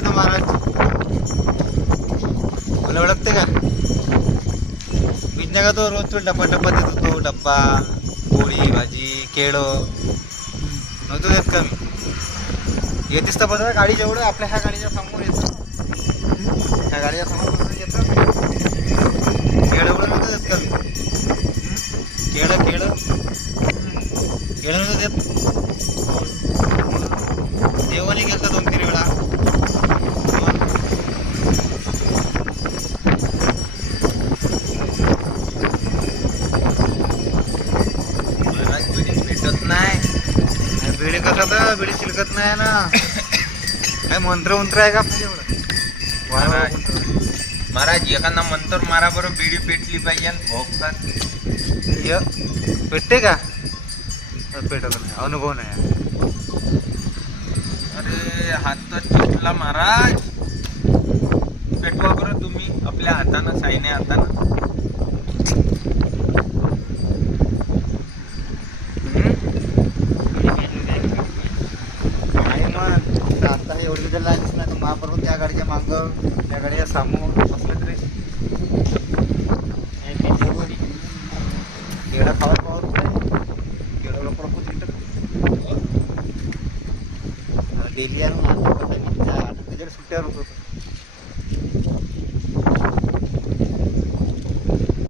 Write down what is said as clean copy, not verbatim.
आहे तो महाराज. मला ओळखते का? बिजने का तो रोज डब्बा डब्बा देत होतो. डब्बा, पोळी भाजी, केळं नव्हतं देत का मी? येतेस तर बघा गाडी जेवढं आपल्या ह्या गाडीच्या समोर येतं, ह्या गाडीच्या समोर येतं केळं एवढं नव्हतं देत का मी? केळं केळं केळं नव्हतं देत. देवाने गेलं 2-3 वेळा. भेटत नाही. बिडी कसं तर बिडी शिलकत नाही ना. काय मंत्र आहे का आपल्या एवढं? महाराज एखादा मंत्र मारा बरं, बिडी पेटली पाहिजे. भोगतात पेटते का? पेटत नाही, अनुभव नाही. अरे हात तर चिपला महाराज. पेटवा बरं तुम्ही आपल्या हातानं, साईने हातानं. आता एवढी जर लागलीच नाही तर महापर्वत त्या गाडीच्या मागं, त्या गाडीच्या समोर बसलं तरी केळं खावा पावर केळं लवकर डेली आणून त्याच्यावर सुट्ट्यावर होतो.